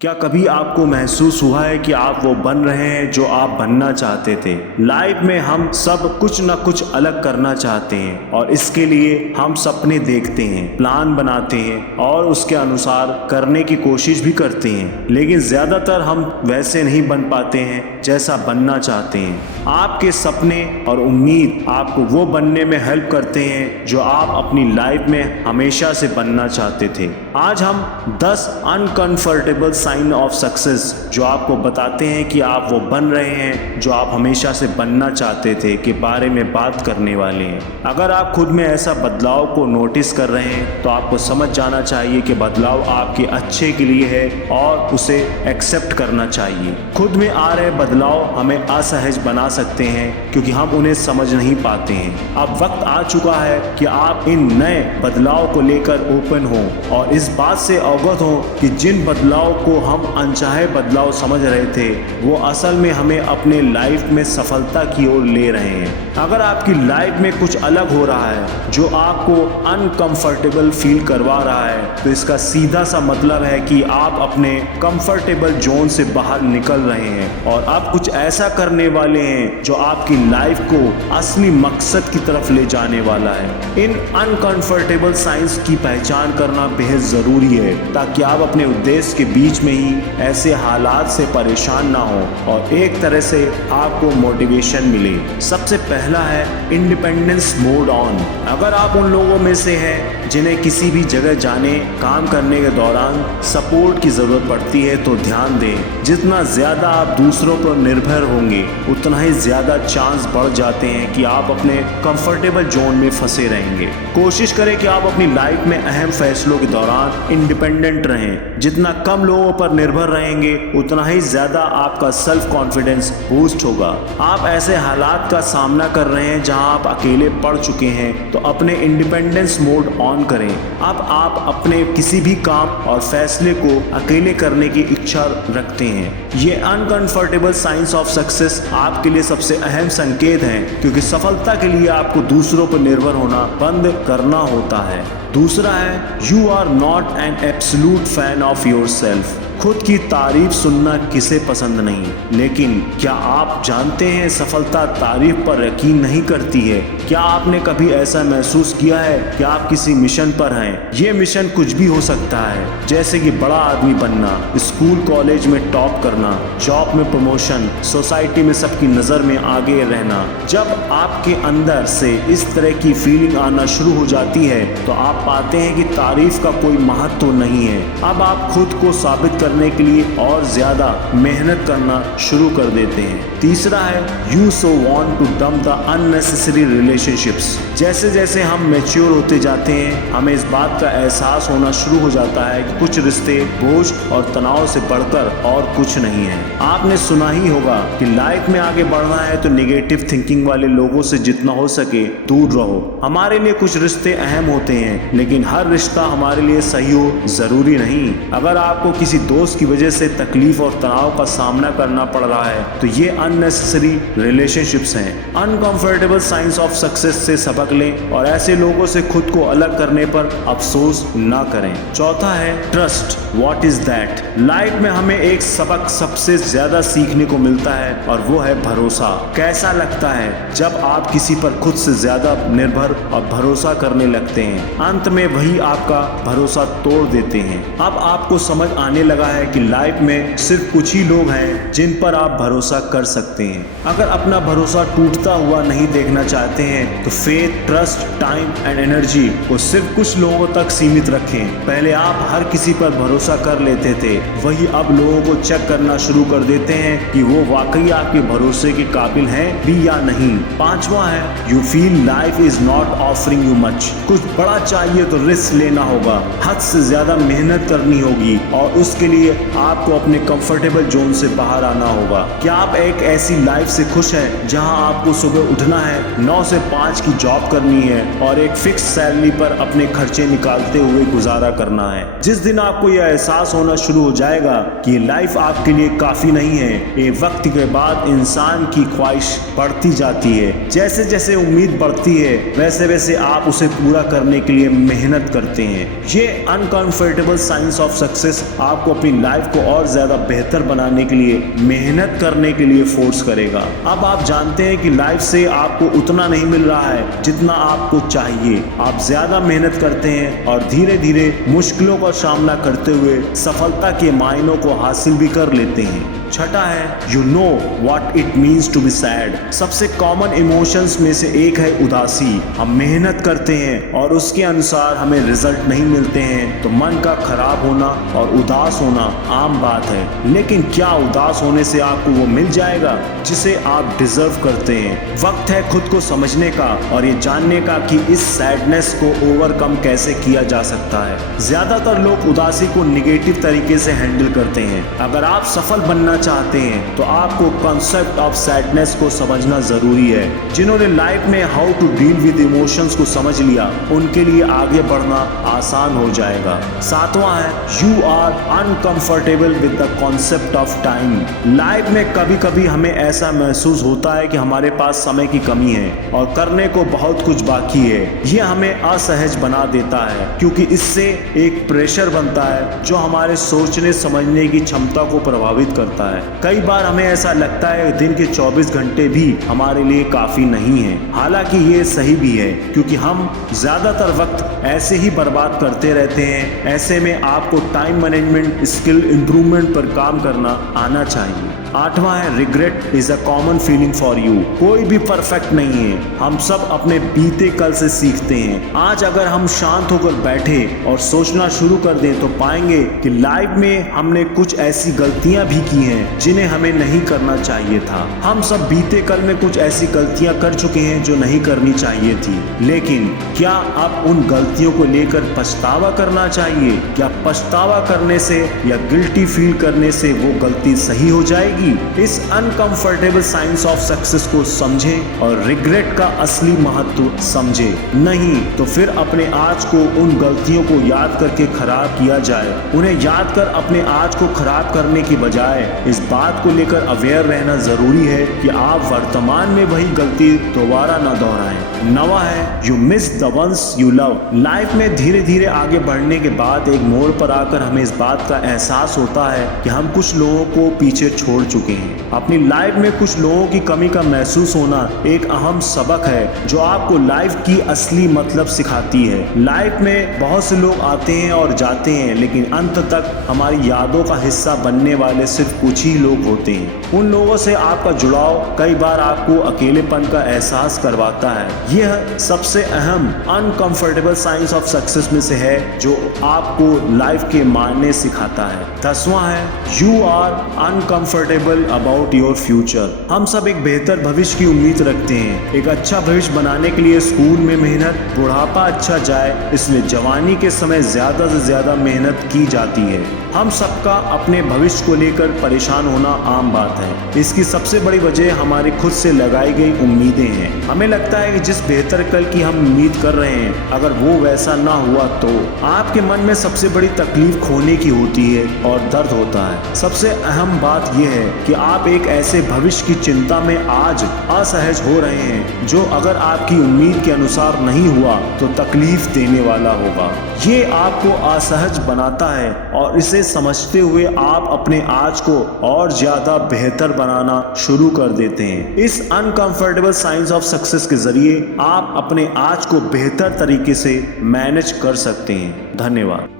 क्या कभी आपको महसूस हुआ है कि आप वो बन रहे हैं जो आप बनना चाहते थे? लाइफ में हम सब कुछ न कुछ अलग करना चाहते हैं और इसके लिए हम सपने देखते हैं, प्लान बनाते हैं और उसके अनुसार करने की कोशिश भी करते हैं, लेकिन ज़्यादातर हम वैसे नहीं बन पाते हैं जैसा बनना चाहते हैं। आपके सपने और उम्मीद आपको वो बनने में हेल्प करते हैं जो आप अपनी लाइफ में हमेशा से बनना चाहते थे। आज हम 10 अनकंफर्टेबल साइन ऑफ सक्सेस जो आपको बताते हैं कि आप वो बन रहे हैं जो आप हमेशा से बनना चाहते थे के बारे में बात करने वाले हैं। अगर आप खुद में ऐसा बदलाव को नोटिस कर रहे हैं तो आपको समझ जाना चाहिए कि बदलाव आपके अच्छे के लिए है और उसे एक्सेप्ट करना चाहिए। खुद में आ रहे बदलाव हमें असहज बना सकते हैं क्योंकि हम उन्हें समझ नहीं पाते हैं। अब वक्त आ चुका है कि आप इन नए बदलाव को लेकर ओपन हो और इस बात से अवगत हो कि जिन बदलाव को हम अनचाहे बदलाव समझ रहे थे वो असल में हमें अपने लाइफ में सफलता की ओर ले रहे हैं। अगर आपकी लाइफ में कुछ अलग हो रहा है जो आपको अनकंफर्टेबल फील करवा रहा है तो इसका सीधा सा मतलब है कि आप अपने कंफर्टेबल जोन से बाहर निकल रहे हैं और आप कुछ ऐसा करने वाले हैं जो आपकी लाइफ को असली मकसद की तरफ ले जाने वाला है। इन अनकंफर्टेबल साइंस की पहचान करना बेहद जरूरी है ताकि आप अपने उद्देश्य के बीच में ही ऐसे हालात से परेशान ना हो और एक तरह से आपको मोटिवेशन मिले। सबसे पहला है इंडिपेंडेंस मोड ऑन। अगर आप उन लोगों में से हैं जिन्हें किसी भी जगह जाने काम करने के दौरान सपोर्ट की ज़रूरत पड़ती है तो ध्यान दें, जितना ज़्यादा आप दूसरों पर निर्भर होंगे उतना ही ज़्यादा चांस बढ़ जाते हैं कि आप अपने कंफर्टेबल जोन में फंसे रहेंगे। कोशिश करें कि आप अपनी लाइफ में अहम फैसलों के दौरान इंडिपेंडेंट रहें। जितना कम लोगों पर निर्भर रहेंगे उतना ही ज़्यादा आपका सेल्फ कॉन्फिडेंस बूस्ट होगा। आप ऐसे हालात का सामना कर रहे हैं जहां आप अकेले पड़ चुके हैं तो अपने इंडिपेंडेंस मोड ऑन करें। अब आप अपने किसी भी काम और फैसले को अकेले करने की इच्छा रखते हैं। ये अनकंफर्टेबल साइंस ऑफ सक्सेस आपके लिए सबसे अहम संकेत हैं क्योंकि सफलता के लिए आपको दूसरों पर निर्भर होना बंद करना होता है। दूसरा है you are not an absolute fan of yourself. खुद की तारीफ सुनना किसे पसंद नहीं, लेकिन क्या आप जानते हैं सफलता तारीफ पर यकीन नहीं करती है। क्या आपने कभी ऐसा महसूस किया है कि आप किसी मिशन पर हैं? ये मिशन कुछ भी हो सकता है, जैसे कि बड़ा आदमी बनना, स्कूल कॉलेज में टॉप करना, जॉब में प्रमोशन, सोसाइटी में सबकी नज़र में आगे रहना। जब आपके अंदर से इस तरह की फीलिंग आना शुरू हो जाती है तो आप पाते हैं कि तारीफ का कोई महत्व नहीं है। अब आप खुद को साबित करने के लिए और ज्यादा मेहनत करना शुरू कर देते हैं। तीसरा है you so want to dump the unnecessary relationships. जैसे जैसे हम मैच्योर होते जाते हैं हमें इस बात का एहसास होना शुरू हो जाता है कि कुछ रिश्ते बोझ और तनाव से बढ़कर और कुछ नहीं है। आपने सुना ही होगा कि लाइफ में आगे बढ़ना है तो नेगेटिव थिंकिंग वाले लोगों से जितना हो सके दूर रहो। हमारे लिए कुछ रिश्ते अहम होते हैं लेकिन हर रिश्ता हमारे लिए सही हो जरूरी नहीं। अगर आपको किसी दोस्त की वजह से तकलीफ और तनाव का सामना करना पड़ रहा है तो ये अननेसेसरी रिलेशनशिप्स हैं। अनकंफर्टेबल साइंस ऑफ सक्सेस से सबक लें और ऐसे लोगों से खुद को अलग करने पर अफसोस ना करें। चौथा है trust. What is that? Life में हमें एक सबक सबसे ज्यादा सीखने को मिलता है और वो है भरोसा। कैसा लगता है जब आप किसी पर खुद से ज्यादा निर्भर और भरोसा करने लगते हैं? अंत में वही आपका भरोसा तोड़ देते हैं। अब आपको समझ आने लगा है कि लाइफ में सिर्फ कुछ ही लोग हैं जिन पर आप भरोसा कर सकते हैं। अगर अपना भरोसा टूटता हुआ नहीं देखना चाहते हैं तो faith, trust, time and energy को सिर्फ कुछ लोगों तक सीमित रखें। पहले आप हर किसी पर भरोसा कर लेते थे, वही अब लोगों को चेक करना शुरू कर देते हैं कि वो वाकई आपके भरोसे के काबिल हैं भी या नहीं। पांचवा है you feel life is not offering you much. कुछ बड़ा चाहिए तो रिस्क लेना होगा, हद से ज्यादा मेहनत करनी होगी और उसके लिए आपको अपने कंफर्टेबल जोन से बाहर आना होगा। क्या आप एक ऐसी लाइफ से खुश हैं जहां आपको सुबह उठना है, 9 से 5 की जॉब करनी है और एक फिक्स सैलरी पर अपने खर्चे निकालते हुए गुजारा करना है? जिस दिन आपको यह एहसास होना शुरू हो जाएगा कि लाइफ आपके लिए काफी नहीं है, एक वक्त के बाद इंसान की ख्वाहिश बढ़ती जाती है। जैसे जैसे उम्मीद बढ़ती है वैसे वैसे आप उसे पूरा करने के लिए मेहनत करते हैं। ये अनकंफर्टेबल साइंस ऑफ सक्सेस आपको अपनी लाइफ को और ज्यादा बेहतर बनाने के लिए मेहनत करने के लिए फोर्स करेगा। अब आप जानते हैं कि लाइफ से आपको उतना नहीं मिल रहा है जितना आपको चाहिए। आप ज्यादा मेहनत करते हैं और धीरे धीरे मुश्किलों का सामना करते हुए सफलता के मायनों को हासिल भी कर लेते हैं। छठा है you know what it means to be sad. सबसे कॉमन इमोशंस में से एक है उदासी। हम मेहनत करते हैं और उसके अनुसार हमें रिजल्ट नहीं मिलते हैं तो मन का खराब होना और उदास होना आम बात है। लेकिन क्या उदास होने से आपको वो मिल जाएगा जिसे आप डिजर्व करते हैं? वक्त है खुद को समझने का और ये जानने का कि इस सैडनेस को ओवरकम कैसे किया जा सकता है। ज्यादातर लोग उदासी को निगेटिव तरीके से हैंडल करते हैं। अगर आप सफल बनना चाहते हैं तो आपको कॉन्सेप्ट ऑफ सैडनेस को समझना जरूरी है। जिन्होंने लाइफ में how to deal with emotions को समझ लिया उनके लिए आगे बढ़ना आसान हो जाएगा। सातवां है you are uncomfortable with the concept of time. Life में कभी कभी हमें ऐसा महसूस होता है कि हमारे पास समय की कमी है और करने को बहुत कुछ बाकी है। यह हमें असहज बना देता है क्योंकि इससे एक प्रेशर बनता है जो हमारे सोचने समझने की क्षमता को प्रभावित करता है। कई बार हमें ऐसा लगता है दिन के 24 घंटे भी हमारे लिए काफी नहीं है। हालांकि ये सही भी है क्योंकि हम ज्यादातर वक्त ऐसे ही बर्बाद करते रहते हैं। ऐसे में आपको टाइम मैनेजमेंट स्किल इंप्रूवमेंट पर काम करना आना चाहिए। आठवां है regret is a common feeling for you. कोई भी परफेक्ट नहीं है। हम सब अपने बीते कल से सीखते हैं। आज अगर हम शांत होकर बैठे और सोचना शुरू कर दें तो पाएंगे कि लाइफ में हमने कुछ ऐसी गलतियां भी की हैं जिन्हें हमें नहीं करना चाहिए था। हम सब बीते कल में कुछ ऐसी गलतियां कर चुके हैं जो नहीं करनी चाहिए थी। लेकिन क्या अब उन गलतियों को लेकर पछतावा करना चाहिए? क्या पछतावा करने से या गिल्टी फील करने से वो गलती सही हो जाएगी? इस अनकंफर्टेबल साइंस ऑफ सक्सेस को समझें और रिग्रेट का असली महत्व समझें। नहीं तो फिर अपने आज को उन गलतियों को याद करके खराब किया जाए। उन्हें याद कर अपने आज को खराब करने की बजाय इस बात को लेकर अवेयर रहना जरूरी है कि आप वर्तमान में वही गलती दोबारा न दोहराएं। नवा है you miss the ones you love. Life में धीरे धीरे आगे बढ़ने के बाद एक मोड़ पर आकर हमें इस बात का एहसास होता है कि हम कुछ लोगों को पीछे छोड़ चुके हैं। अपनी लाइफ में कुछ लोगों की कमी का महसूस होना एक अहम सबक है जो आपको लाइफ की असली मतलब सिखाती है। लाइफ में बहुत से लोग आते हैं और जाते हैं लेकिन अंत तक हमारी यादों का हिस्सा बनने वाले सिर्फ कुछ ही लोग होते हैं। उन लोगों से आपका जुड़ाव कई बार आपको अकेलेपन का एहसास करवाता है। यह सबसे अहम अनकंफर्टेबल साइंस ऑफ सक्सेस में से है जो आपको लाइफ के मायने सिखाता है। 10वां है you are uncomfortable about your future. हम सब एक बेहतर भविष्य की उम्मीद रखते हैं। एक अच्छा भविष्य बनाने के लिए स्कूल में मेहनत, बुढ़ापा अच्छा जाए इसलिए जवानी के समय ज्यादा से ज्यादा मेहनत की जाती है। हम सबका अपने भविष्य को लेकर परेशान होना आम बात है। इसकी सबसे बड़ी वजह हमारी खुद से लगाई गई उम्मीदें हैं। हमें लगता है कि जिस बेहतर कल की हम उम्मीद कर रहे हैं अगर वो वैसा ना हुआ तो आपके मन में सबसे बड़ी तकलीफ खोने की होती है और दर्द होता है। सबसे अहम बात यह है कि आप एक ऐसे भविष्य की चिंता में आज असहज हो रहे हैं जो अगर आपकी उम्मीद के अनुसार नहीं हुआ तो तकलीफ देने वाला होगा। ये आपको असहज बनाता है और इसे समझते हुए आप अपने आज को और ज्यादा बेहतर बनाना शुरू कर देते हैं। इस अनकंफर्टेबल साइंस ऑफ सक्सेस के जरिए आप अपने आज को बेहतर तरीके से मैनेज कर सकते हैं। धन्यवाद।